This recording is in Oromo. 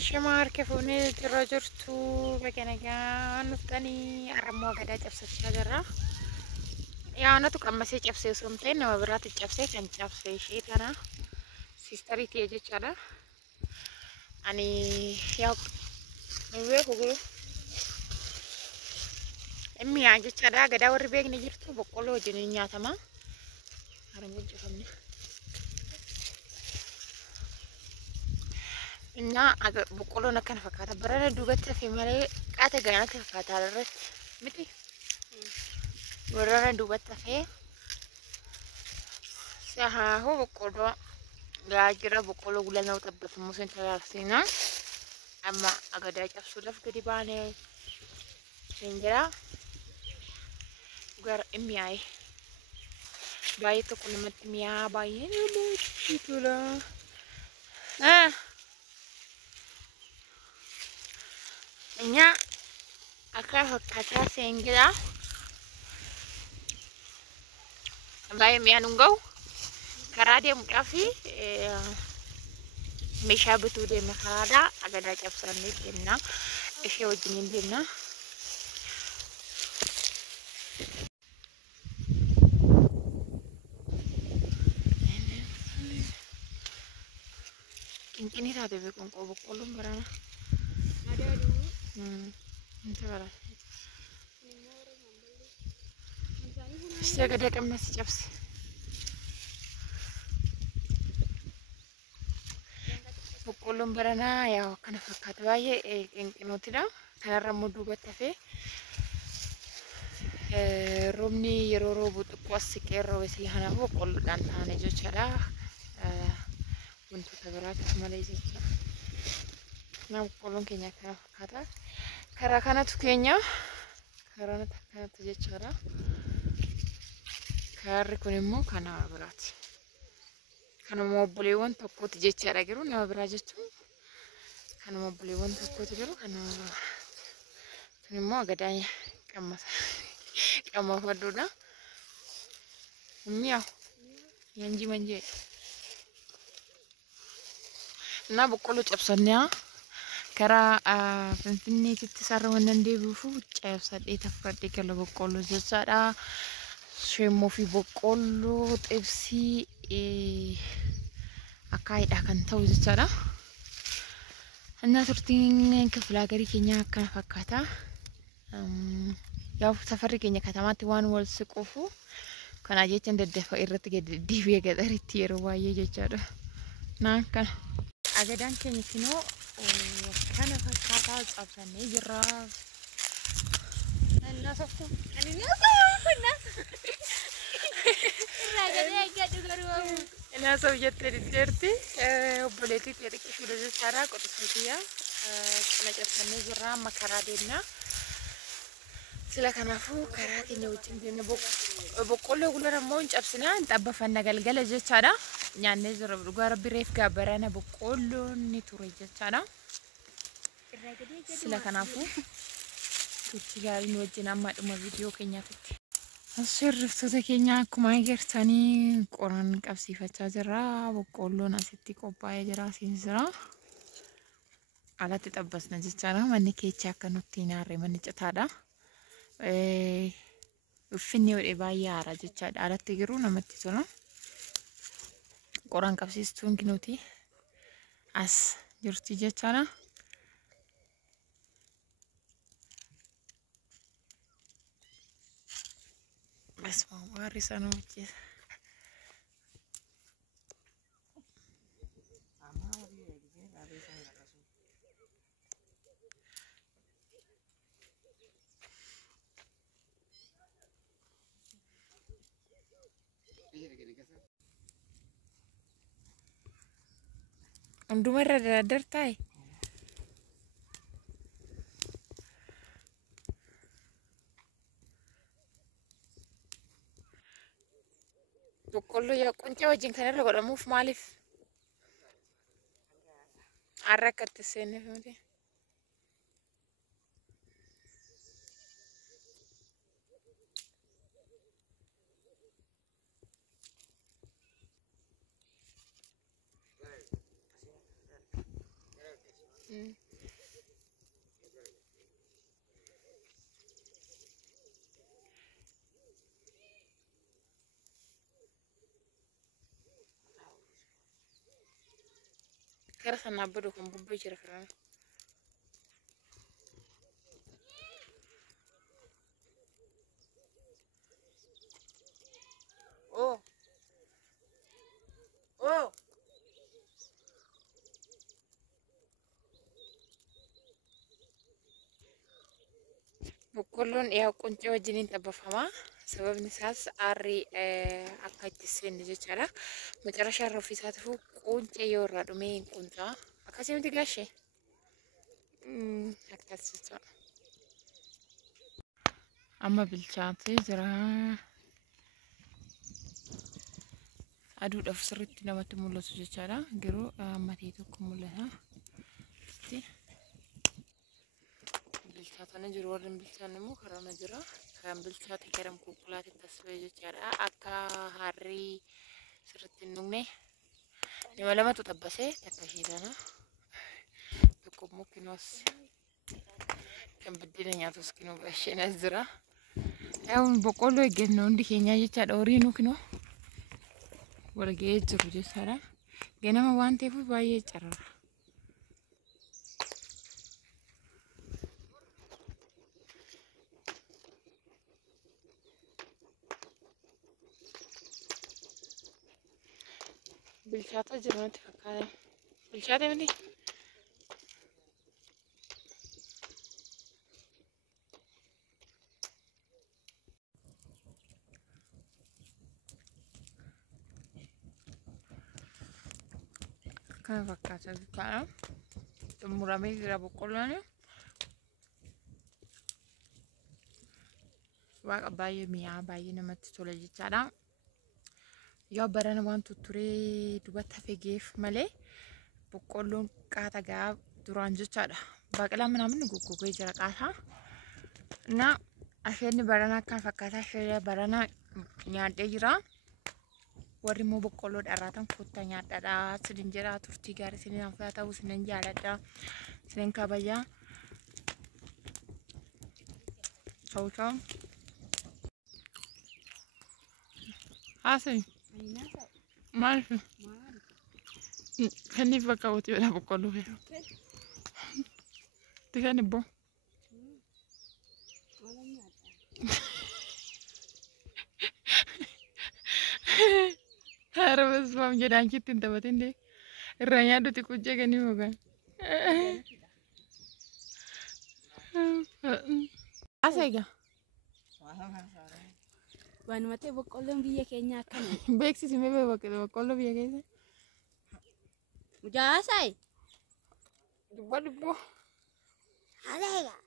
الشمار كيفوني تراجرتو بكنجا نفتني أرمو قدا جبسة شجرة يا أنا تكمسي جبسة سمتين نما برات جبسة كان جبسة شيء أنا سيستري تيجي كذا أني يا نوي هو أمي عاجي كذا قدا وربيع نجرتو بقولو جنينيا تما أرمو جفمني إننا بقولو نكن فكرة برنا دوبت في مالي كاتا جانت فكرة على متي برنا دوبت في سها هو بقولو gaajira boqqolloo gulana utabbatamu sen talarsina amma agada cabsuudhaaf gadi baanee jira gar mi'aaye baay'ee tokko namatti mi'aa baay'ee tula nya akka fakkaataa seengira baay'ee mi'aan hungaa'u karaa deemuudhaaf meeshaa bituu deemna karaadhaa agadaa cabsannee deemna ishee wajjiniin deemna qinqinii taate beekuun boqqolloon barana inta bara ishee gadaa qabna si cabse boqqolloon baranaa yaa kana fakkaata baay'ee qinqinootidha kanarra immoo duubatti hafee roobni yeroo roobu xiqqoo as siqee roobe sila kanaafuu boqqolloodhaan taane jechaadha wantoota biraatiif malee jecha naa boqqolloon keenya kana fakkaata karaa kanatu keenya karaa kanatu jechaadha karri kun immoo kana biraati kanuma obboleewwan tokkooti jechaadha garuu nama biraa jechuun kanuma obboleewwan tokkooti garuu kanuma kun immoo agadaa qammafadhuudha mi'aawu yanji manjee na boqqolloo cabsannee karaa finfinneetitti sarara waan dandeebi'uuf cabsadhee taffadhee gala boqqolloo jechaadha sheemmoo fi boqqolloo xibsii akkaayidha kan ta'u jechaadha. Innaa turtiin kiflaa garii keenya akkana fakkaata. Yaa safarri keenya katamaatti waan wal siquufu kana jechaan daddafa irratti deebi'ee gadaritti yeroo baay'ee jechaadha. Naan kana agadaan keenya kinoo kana fakkaataa cabsannee jirra. Ina so jette dirti obboleetti xiqqi fuula jechaadha qotisfiitiya kana cabsannee jirra makaraa deemna sila kanaafuu karaa keenya wajjin deemna boqqolloo gulana immoo hin cabsina hin xabbafanna galgala jechaadha nyaannee jirra dhugaa rabbi reef gaabbarana boqqolloon ni ture jechaadha sila kanaafuu turtii gaarii wajjin amma dhuma viidiyoo keenyaatti asirriftoota keenya akkuma agartanii qoraan qabsiifachaa jirra boqqolloon asitti qophaa'ee jira siinsiraa alatti xabbasna jechaadha manni keecha akka nutti hin aarre manni citaadha uffinni hodhee baay'ee aara jechaadha alatti garuu namatti tola qoraan qabsiistuun nuti as jirti jechaadha اسمع وارث انا وجه عنده مرة درتاي boqqolloo yaa quncee wajjin kan irra godhamuuf maaliif har'a akkatti seenneef miti Kara sana bodo kan bubbe jira kana. Oh. Oh. Boqqolloon dhiyaa quncee wajjiniin xabbafama. Sababni isaas aarri akka itti seenne jechaadha. Macarashaa irra ofiisaatiifuu quncee yoo irraa dhume hin quncaa. Akkasii miti gaashee. Akkas jechuudha. Amma bilchaatee jira. Aduudhaaf sirriitti namatti mul'atu jechaadha. Garuu matee tokko mul'ata. Bilchaatanii jiru warreen bilchaan immoo karaana jira. Kan bilchaate garam qulqullaatti tasbee jechaadha. Akka harrii sirriitti hin dhugne. Nama lamatu xabbasee takka ishee tana. Tokko immoo kinoos kan buddeena nyaatus kinoo gasheen as jira. Boqqolloo eegganna hundi keenyaa jechaadha. Horiinuu kinoo wal ga'ee jiru jechaadha. Ganama waan ta'eef baay'ee carara. Bilchaata jira natti fakkaata. Bilchaate miti? Kana fakkaata jechaadha. Xumuramee jira boqqolloon. Waaqa baay'ee mi'aa baay'ee namatti tola jechaadha. Yoo barana waan tutturee dubatti hafeegeef malee boqqolloon qaata gaa duraan jechaadha. Baaqelaa minaamin goggogee jira qaata. Na asheenni barana akkaan fakkaata ashee barana nyaadhee jira. Warri immoo boqqolloo dharraatan kottaa nyaadhaadha. Sinin jedha turtii gaarii sinin hafaa ta'uu sinin jaaladha. Sinin kabajaa. Chau. Asii. Maal? Kanniif bakka hawwatu jedha boqqolloo fee. Tikan ibboo. Harabas maam jedhaan kitti hin taphatin dee. Irraa nyaadduti quncee kanii mogaan. Asa egaa? Wanuma ta'e boqqolloon biyya keenyaa akkana. Beeksisi mee boqqolloo biyya keessa? Mujaasaay. Dubbaa dubboo. Haala egaa.